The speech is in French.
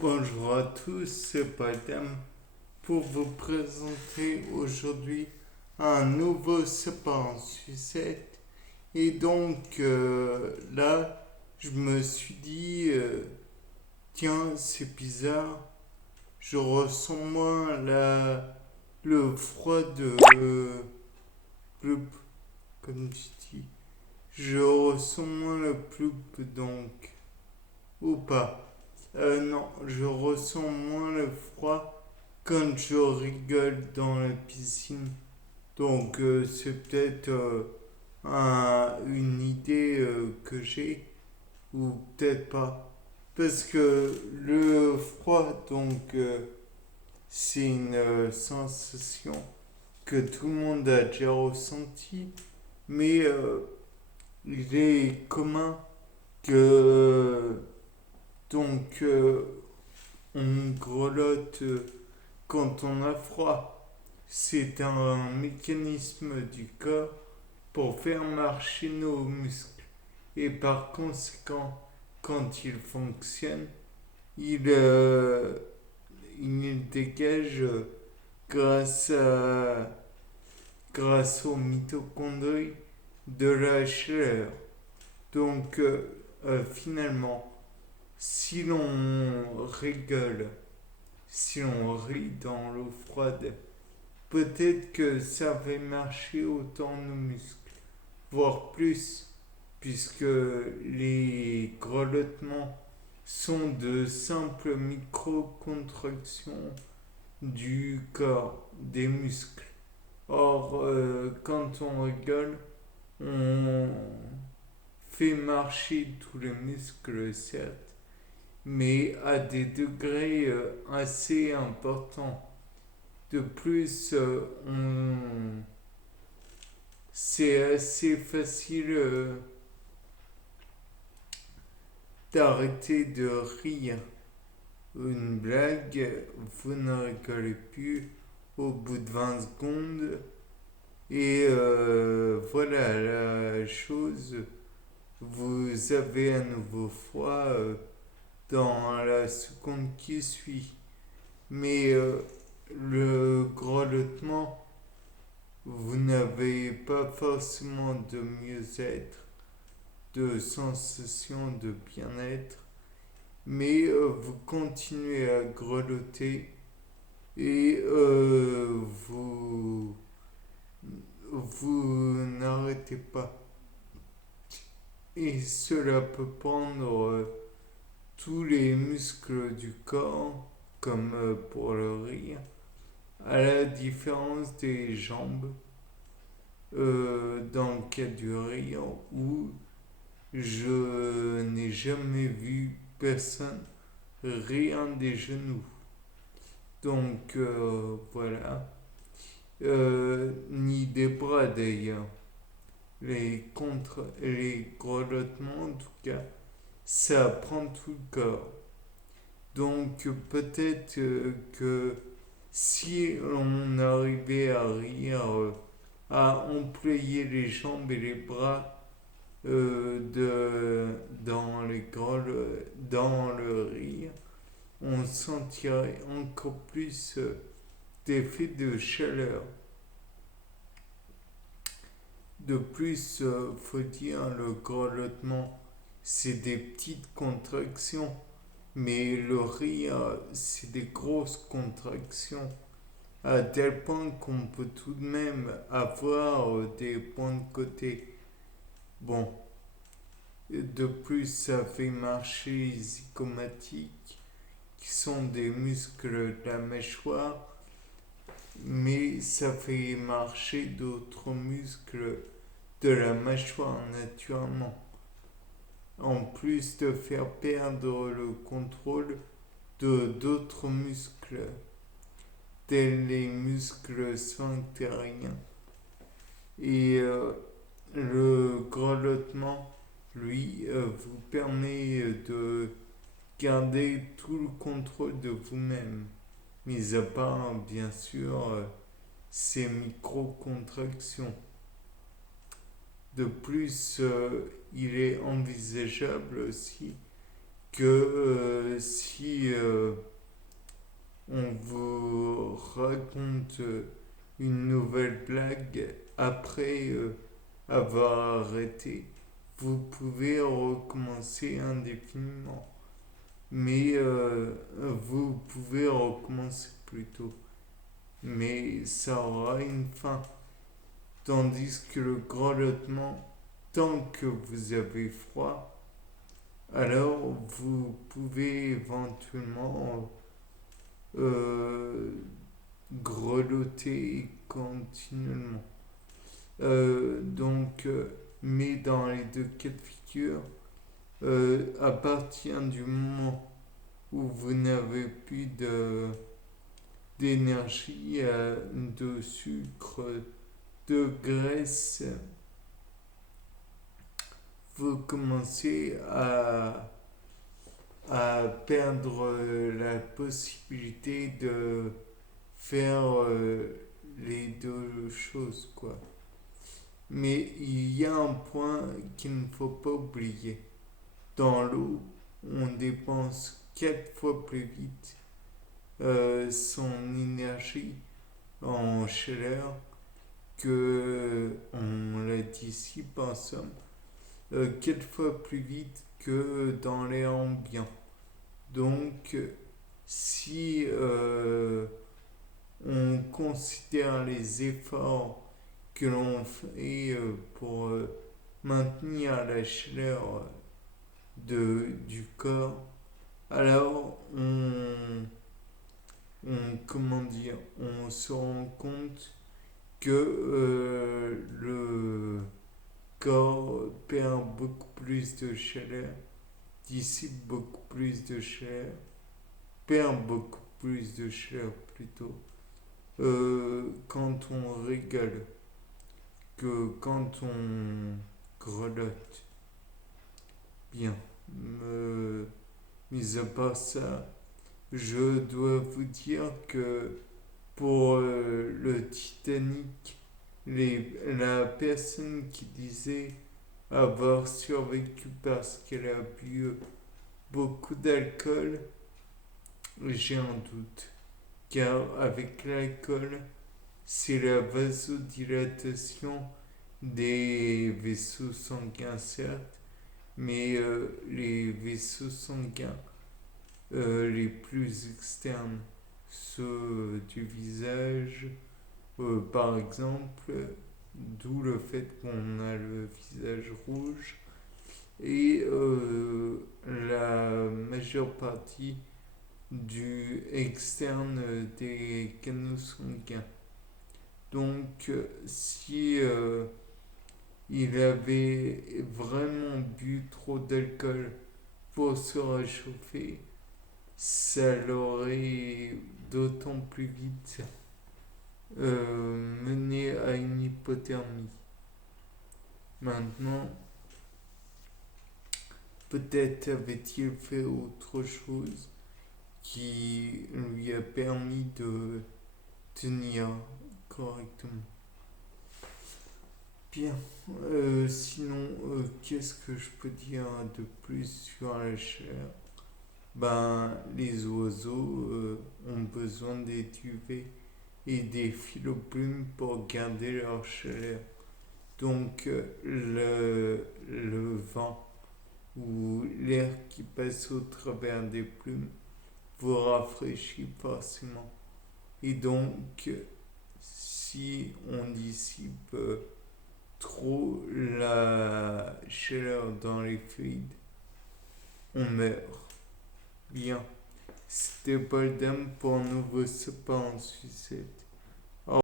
Bonjour à tous, c'est Padam pour vous présenter aujourd'hui un nouveau sapin en sucette. Et donc là, je me suis dit, tiens, c'est bizarre, je ressens moins le froid ploup, comme tu dis. Je ressens moins le ploup donc, ou pas. Non, je ressens moins le froid quand je rigole dans la piscine. Donc c'est peut-être une idée que j'ai ou peut-être pas. Parce que le froid, donc c'est une sensation que tout le monde a déjà ressentie, mais il est commun que donc on grelotte quand on a froid. C'est un mécanisme du corps pour faire marcher nos muscles. Et par conséquent, quand il fonctionne, il, euh, il dégage grâce, grâce aux mitochondries de la chaleur. Donc finalement, si l'on rigole, si l'on rit dans l'eau froide, peut-être que ça fait marcher autant nos muscles, voire plus, puisque les grelottements sont de simples micro-contractions du corps, des muscles. Or, quand on rigole, on fait marcher tous les muscles, certes, mais à des degrés assez importants. De plus, c'est assez facile d'arrêter de rire. Une blague, vous ne rigolez plus au bout de 20 secondes. Et voilà la chose, vous avez un nouveau froid dans la seconde qui suit. Mais le grelottement, vous n'avez pas forcément de mieux-être, de sensation de bien-être, mais vous continuez à grelotter et vous n'arrêtez pas. Et cela peut prendre tous les muscles du corps, comme pour le rire, à la différence des jambes, dans le cas du rire, où je n'ai jamais vu personne rire des genoux. Donc voilà. Ni des bras d'ailleurs. Les grelottements, en tout cas, ça prend tout le corps. Donc peut-être que si on arrivait à rire, à employer les jambes et les bras dans le rire, on sentirait encore plus d'effet de chaleur. De plus, faut dire, le grelottement, c'est des petites contractions, mais le rire, c'est des grosses contractions, à tel point qu'on peut tout de même avoir des points de côté. Bon, de plus, ça fait marcher les zygomatiques, qui sont des muscles de la mâchoire, mais ça fait marcher d'autres muscles de la mâchoire naturellement. En plus de faire perdre le contrôle de d'autres muscles, tels les muscles sphinctériens. Et le grelottement, lui, vous permet de garder tout le contrôle de vous-même. Mis à part, bien sûr, ces micro-contractions. De plus, il est envisageable aussi que si raconte une nouvelle blague après avoir arrêté, vous pouvez recommencer indéfiniment. Mais vous pouvez recommencer plus tôt. Mais ça aura une fin. Tandis que le grelottement, tant que vous avez froid, alors vous pouvez éventuellement grelotter continuellement. Mais dans les deux cas de figure, à partir du moment où vous n'avez plus d'énergie, de sucre, de graisse, vous commencez à perdre la possibilité de faire les deux choses, quoi. Mais il y a un point qu'il ne faut pas oublier. Dans l'eau, on dépense 4 fois plus vite son énergie en chaleur que on la dissipe en somme 4 fois plus vite que dans l'air ambiant. Donc, si on considère les efforts que l'on fait pour maintenir la chaleur du corps, alors comment dire, on se rend compte que le corps perd beaucoup plus de chaleur, dissipe beaucoup plus de chaleur, perd beaucoup plus de chaleur plutôt, quand on rigole que quand on grelotte. Bien. Mis à part ça, je dois vous dire que pour le Titanic, la personne qui disait avoir survécu parce qu'elle a bu beaucoup d'alcool, j'ai un doute. Car avec l'alcool, c'est la vasodilatation des vaisseaux sanguins, certes, mais les vaisseaux sanguins les plus externes, ceux du visage, par exemple, d'où le fait qu'on a le visage rouge, et la majeure partie du externe des canaux sanguins. Donc, si il avait vraiment bu trop d'alcool pour se réchauffer, ça l'aurait d'autant plus vite mené à une hypothermie. Maintenant, peut-être avait-il fait autre chose qui lui a permis de tenir correctement. Bien. Sinon, qu'est-ce que je peux dire de plus sur la chair? Ben, les oiseaux ont besoin des UV et des filoplumes pour garder leur chaleur. Donc, le vent ou l'air qui passe au travers des plumes vous rafraîchit forcément. Et donc, si on dissipe trop la chaleur dans les fluides, on meurt. Bien, c'était Paul Dame pour un nouveau sapin en sucette.